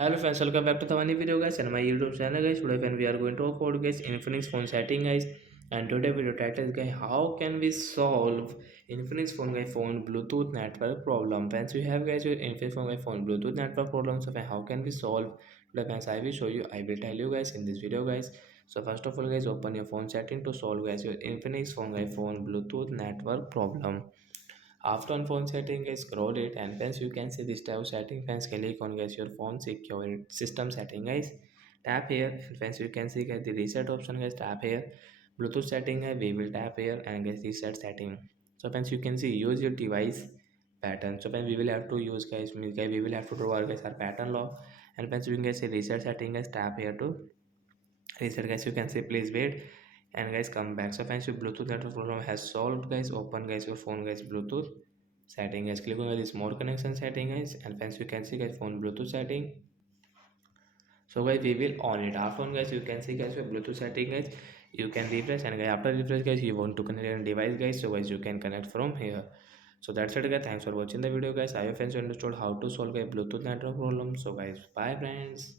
Hello friends, welcome back to the funny video guys and my YouTube channel guys. Today when we are going to talk about guys Infinix phone setting guys, and today video title is guys how can we solve Infinix phone guys phone Bluetooth network problem. Friends, we have guys your Infinix phone guys phone Bluetooth network problem. So how can we solve today friends? I will show you. I will tell you guys in this video guys. So first of all guys, open your phone setting to solve guys your Infinix phone guys phone Bluetooth network problem. After on phone setting guys, scroll it and once you can see this tab setting, once click on guys your phone secure system setting guys, tap here. Once you can see guys the reset option guys, tap here. Bluetooth setting guys, we will tap here and guys reset setting. So once you can see use your device pattern. So when we will have to use guys, means guys we will have to draw our guys our pattern lock. And once you can see reset setting guys, tap here to reset guys. You can say please wait and guys come back. So once your Bluetooth network problem has solved guys, open guys your phone guys Bluetooth setting guys, click on this more connection setting guys, and once you can see guys phone Bluetooth setting. So guys we will on it. After on guys you can see guys your Bluetooth setting guys, you can refresh and guys after refresh guys you want to connect your device guys, so guys you can connect from here. So that's it guys, thanks for watching the video guys. I hope you understood how to solve a Bluetooth network problem. So guys bye friends.